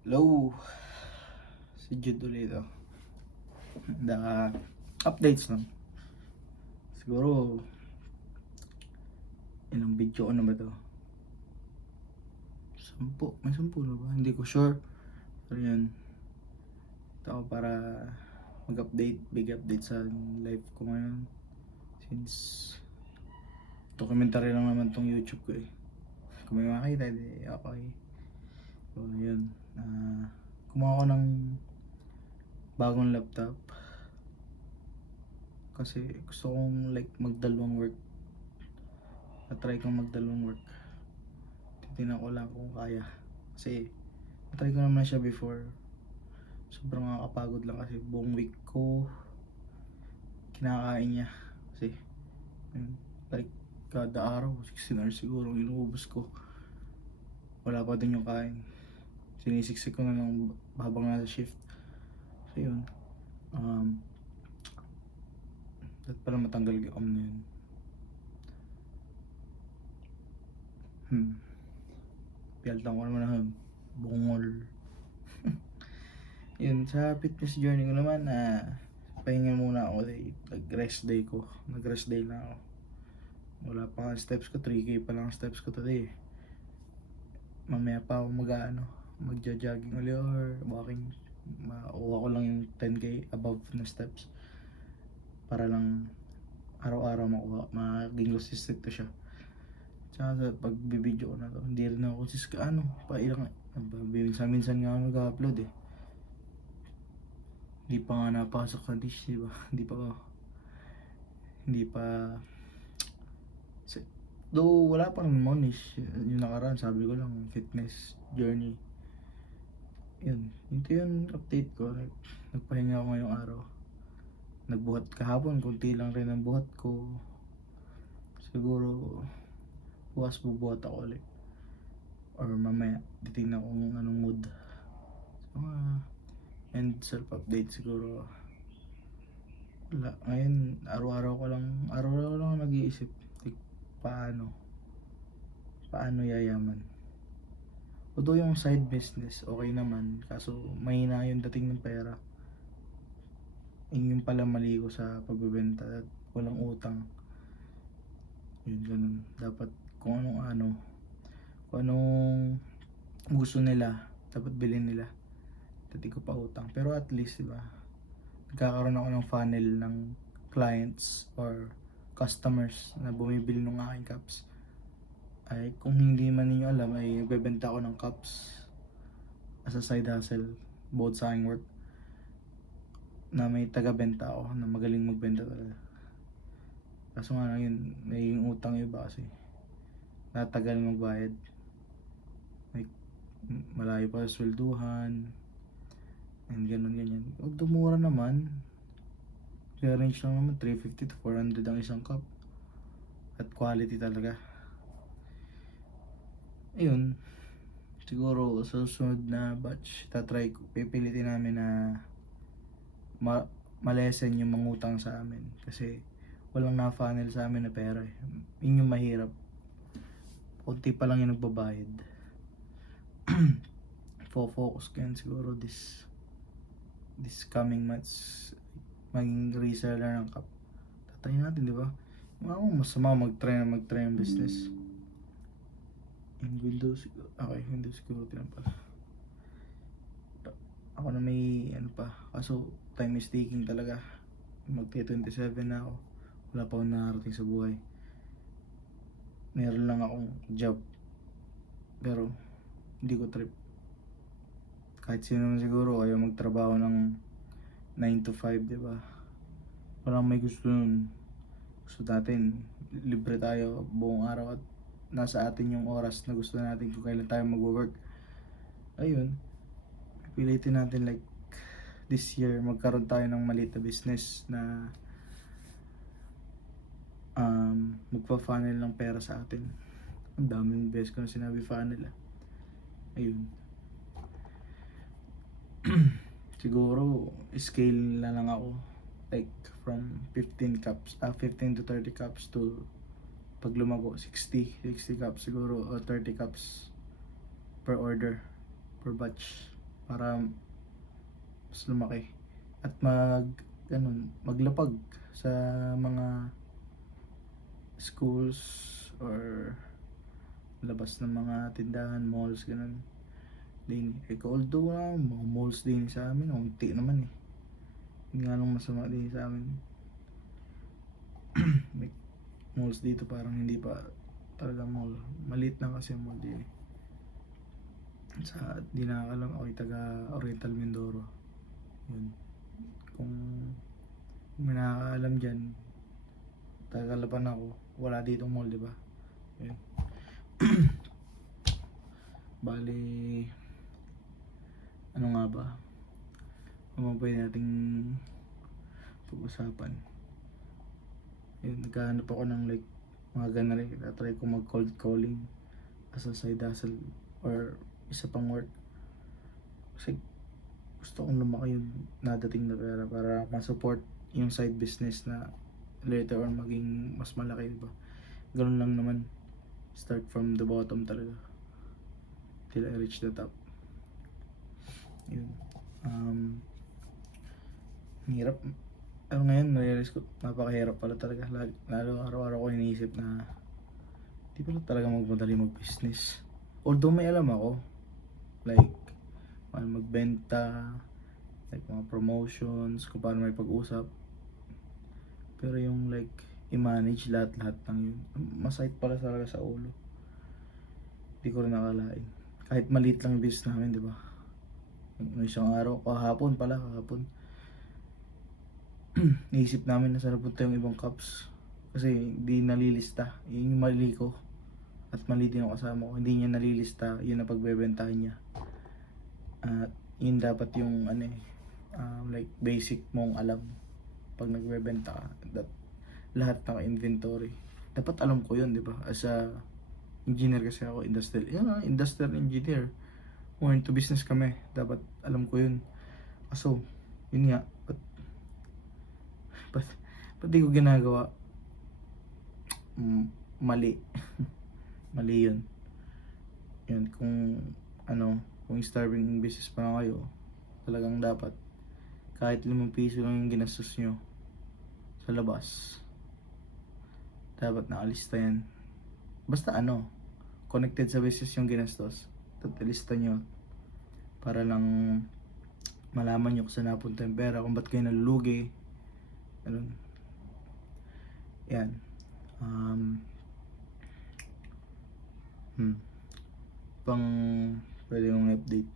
Hello, si Jude ulit oh. Updates lang. Siguro, ilang video ko na ba to? 10, may 10 na ba? Hindi ko sure. Pero yun, ito ako para big update sa life ko ngayon. Since, documentary lang naman tong YouTube ko eh. Kung may makita, di okay. So yun, kumuha ko ng bagong laptop. Kasi gusto kong like magdalawang work. Na-try kong magdalawang work. Titignan ko lang kung kaya. Kasi try ko naman siya before. Sobrang nakakapagod lang kasi buong week ko kinakain niya. Kasi like kada araw 16 hours siguro inuubos ko. Wala pa din yung kain. Sinisiksik ko na lang habang nasa shift. So yun. Dapat pala matanggal yung na yun. Piyaltan ko naman ng bungol. Yun, sa fitness journey ko naman pahinga muna ako nag-rest day ko. Nag-rest day lang ako. Wala pa nga steps ko, 3K pa lang steps ko today. Mamaya pa ako magja-jogging ulit or walking. Mauwa ko lang yung 10K above na steps. Para lang araw-araw maging consistent to siya. Tsaka sa pagbibideo ko na to, hindi rin ako minsan nga ako nag-upload eh. Hindi pa nga napasok sa dish, diba? Hindi pa though wala pa naman yung nakaraan, sabi ko lang fitness journey. Yun, ito yung update ko. Nagpahinga ako ngayong araw. Nagbuhat kahapon, kunti lang rin ang buhat ko. Siguro bukas bubuhat ako ulit. Or mamaya, titignan ko kung anong mood. So, and self-update siguro. Wala, ngayon araw-araw ko lang nag-iisip like, paano yayaman. Although yung side business okay naman, kaso mahina yung dating ng pera. Yung pala mali ko sa pagbebenta at walang utang. Yun, ganun. Dapat kung anong gusto nila, dapat bilhin nila. Dati ko pa utang. Pero at least, diba, nagkakaroon ako ng funnel ng clients or customers na bumibili ng aking cups. Ay, kung hindi man ninyo alam, ay nagbebenta ako ng cups as a side hustle, both sa aking work, na may taga-benta ako na magaling magbenta talaga. Kaso nga lang yun, may utang iba kasi natagal magbayad. Like, malayo pa sa swelduhan and ganyan. Huwag dumura naman, kaya range lang naman 350 to 400 ang isang cup at quality talaga. Ayun, siguro sa susunod na batch pipilitin namin na malesen yung mangutang sa amin kasi walang na-funnel sa amin na pera eh. Yun yung mahirap, konti pa lang yung nagbabayad. Focus ko yan siguro this coming months maging reseller ng cup. Tatayin natin, di ba? Masama mag-try ng business. And Windows, okay, Windows security lang pala. Ako na may kaso time is taking talaga. Magti-27 na ako, wala pa akong nakarating sa buhay. Meron lang akong job pero hindi ko trip. Kahit sino naman siguro ayaw magtrabaho ng 9 to 5, diba? Walang may gusto nun. Gusto natin libre tayo buong araw at nasa atin yung oras na gusto natin kung kailan tayo mag-work. Ayun, pipilitin natin like this year magkaroon tayo ng maliit na business na magpa-funnel ng pera sa atin. Ang daming beses ko na sinabi funnel Ayun. Siguro scale na lang ako like from 15 to 30 cups to pag lumago 60 cups siguro o 30 cups per order per batch. para mas lumaki at maglapag sa mga schools or labas ng mga tindahan, malls, ganun. Din, although mga malls din sa amin, unti naman eh. Hindi nga nung masama din sa amin. May malls dito parang hindi pa talaga mall. Maliit lang kasi yung mall din eh. Sa di nakakalam ako taga Oriental Mindoro. Yun. Kung may nakakaalam dyan, taga-Lapan ako, wala dito mall, di ba? Yun. Bali, ano nga ba? Ano pwede nating pag-usapan? Yun, naghahanap ako ng like mga gana rin. Try ko mag cold calling as a side hustle or isa pang work. Kasi gusto kong lumaki yung nadating na pera para ma-support yung side business na later on maging mas malaki, diba? Ganun lang naman. Start from the bottom talaga till I reach the top. Yun. Hirap. Pero ngayon, na-realize ko, napakahirap pala talaga. Lalo araw-araw ko iniisip na di pala talaga magmadali mag-business. Although may alam ako, like, paano magbenta, like mga promotions, kung paano may pag-usap. Pero yung like, i-manage lahat-lahat ng yun, masakit pala talaga sa ulo. Hindi ko rin nakalain. Kahit maliit lang yung business namin, di ba? Isang araw, kahapon, naisip namin na saan napunta yung ibang cups. Kasi hindi nalilista. Yun yung mali ko. At mali din yung kasama ko. Hindi niya nalilista. Yun ang pagbebentahan niya. At yun dapat yung like basic mong alam pag nagbebenta ka. Lahat ng inventory. Dapat alam ko yun, di ba? As a engineer kasi ako, industrial engineer. Or into business kami. Dapat alam ko yun. So, yun nga. Ba't di ko ginagawa? Mali. Mali yun. Yun, kung starving business pa na kayo, talagang dapat kahit 5 piso lang yung ginastos nyo sa labas, dapat nakalista yan. Basta connected sa business yung ginastos, tatalista nyo para lang malaman nyo kung saan napunta yung pera, kung ba't kayo nalulugi. Yan. Pang pwede mong update.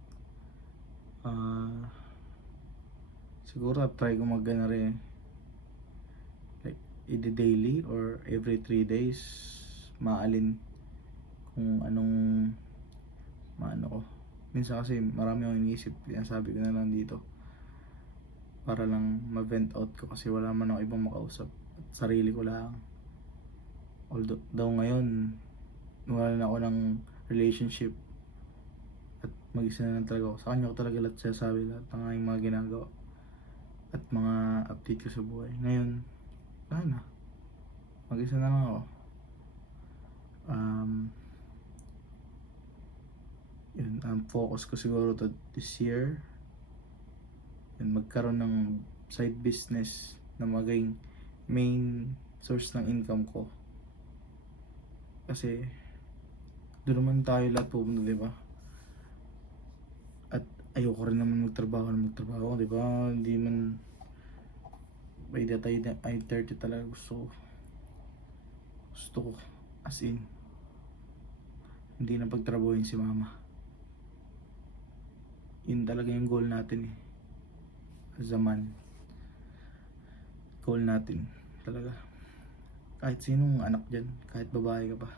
Siguro try ko rin like either daily or every 3 days, maalin kung anong maano ko. Minsan kasi marami akong iniisip, sabi ko na lang dito para lang ma-vent out ko kasi wala man ako ibang makausap at sarili ko lang. Although ngayon wala na ako ng relationship at mag-isa na lang talaga ako. Sa kanya ko talaga lahat sinasabi, lahat ng aking mga ginagawa at mga update ko sa buhay. Ngayon, mag-isa na lang ako. Yun, ang focus ko siguro to this year, yun, magkaroon ng side business na maging main source ng income ko. Kasi doon naman tayo lahat pupunta, di ba? At ayoko rin naman magtrabaho, di ba? Hindi man by the time ay 30 talaga gusto ko as in hindi na pagtrabahuin si mama. Yun talaga yung goal natin eh. As a man, goal natin talaga. Kahit sinong anak dyan, kahit babae ka pa.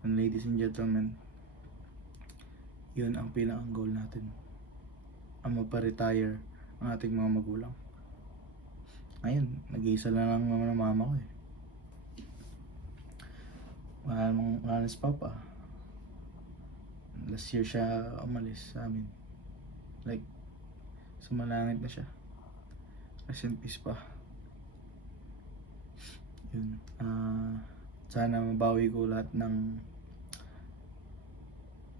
And ladies and gentlemen, yun ang pinakang goal natin. Ang maparetire ang ating mga magulang. Ngayon, nag-iisa lang naman ang mama ko eh. Wala na si papa. Last year siya umalis sa amin. Like, sumalangit na siya. Rest in peace pa. Yun. Sana mabawi ko lahat ng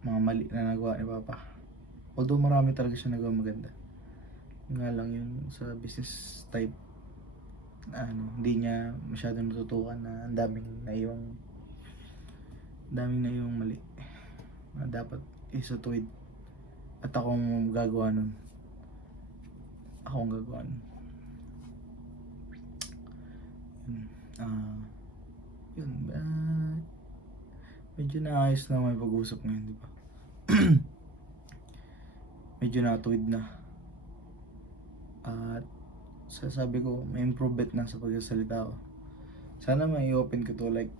mga mali na nagawa ni papa. Although marami talaga siya nagawang maganda. Yun nga lang yung sa business type, ano, hindi niya masyadong natutukan na ang daming naiwang mali na dapat isatuwid. At akong gagawa nun. Akong gagawa nun. Yun. Yun. Medyo naayos na may pag-usap ngayon, di ba? Medyo natuwid na. At sasabi ko, may improvement na sa pagsasalita ko. Sana may open ko to, like,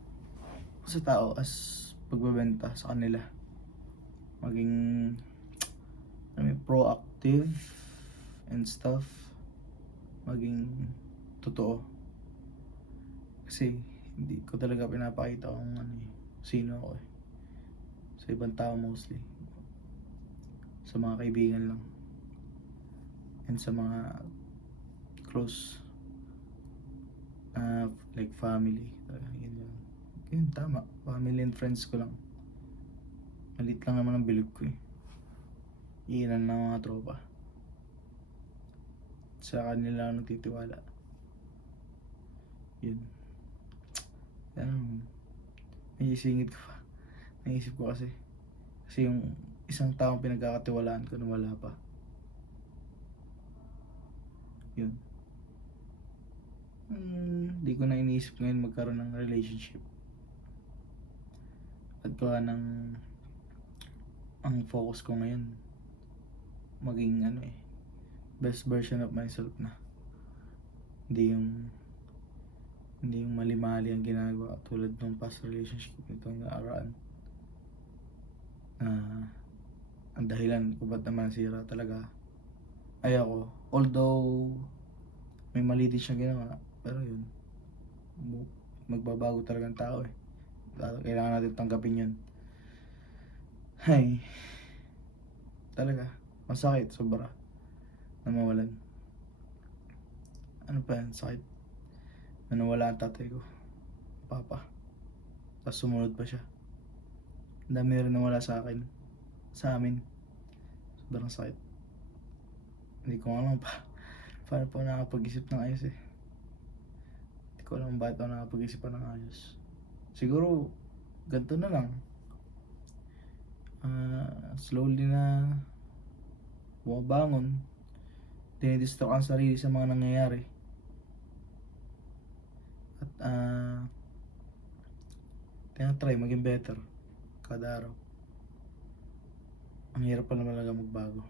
sa tao as pagbebenta sa kanila. Maging proactive and stuff. Maging totoo. Kasi hindi ko talaga pinapakita kung sino ako eh. Sa ibang tao mostly. Sa mga kaibigan lang. And sa mga close like family. Yun, tama. Family and friends ko lang. Malit lang naman ang bilog ko eh. Iilan ng mga tropa. Sa kanila lang nagtitiwala. Yun. Naisingit ko pa. Naisip ko kasi. Kasi yung isang taong pinagkakatiwalaan ko na wala pa. Yun. Di ko na iniisip ngayon magkaroon ng relationship. At gawa ng ang focus ko ngayon maging best version of myself na. Hindi yung mali-mali ang ginagawa tulad ng past relationship nitong nakaraan. Ang dahilan kung ba't naman sira talaga ay ako. Although may mali din siya ginawa, pero yun, magbabago talaga ang tao eh. Kailangan natin tanggapin yun. Ay, talaga masakit sobra na mawalan. Ano pa yan, sakit na nawala ang tatay ko, papa, tapos sumunod pa siya. Ang dami rin nawala sa amin. Sobrang sakit. Hindi ko alam paano po nakapag-isip ng ayos eh. Hindi ko alam bakit ako nakapag-isip pa ng ayos. Siguro ganito na lang. Slowly na bumabangon, dinidistract ang sarili sa mga nangyayari. At tinatry maging better kada araw. Ang hirap pa naman talaga magbago.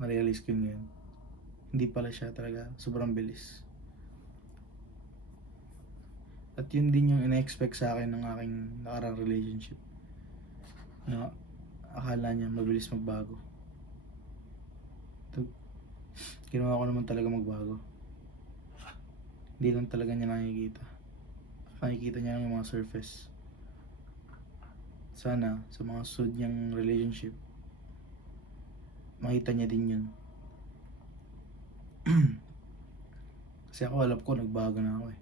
Na-realize ko yun ngayon. Hindi pala siya talaga sobrang bilis. At yun din yung ina-expect sa akin ng aking nakarang relationship. Na akala niya mabilis magbago. Ginawa ko naman talaga magbago. Hindi lang talaga niya nakikita. Nakikita niya lang yung mga surface. Sana sa mga susunod niyang relationship makita niya din yun. Kasi ako alam ko nagbago na ako eh.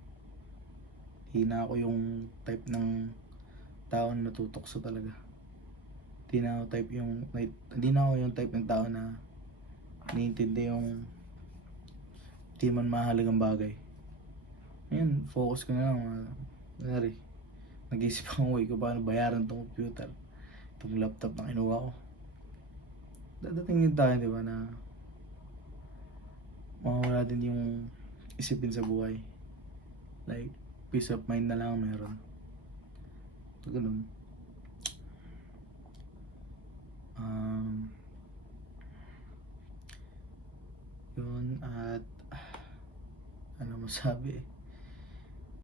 Hindi na ako yung type ng tao na natutokso talaga. Hindi na ako yung type ng tao na iniintindi yung di man mahalagang bagay. Ngayon, focus ko na lang. Nag-isip ako kung paano bayaran tong computer, itong laptop na kinuha ko. Dadating din tayo, di ba, na mawawala din yung isipin sa buhay. Like, peace of mind na lang meron. So, ganun. Yun, at ano masabi eh.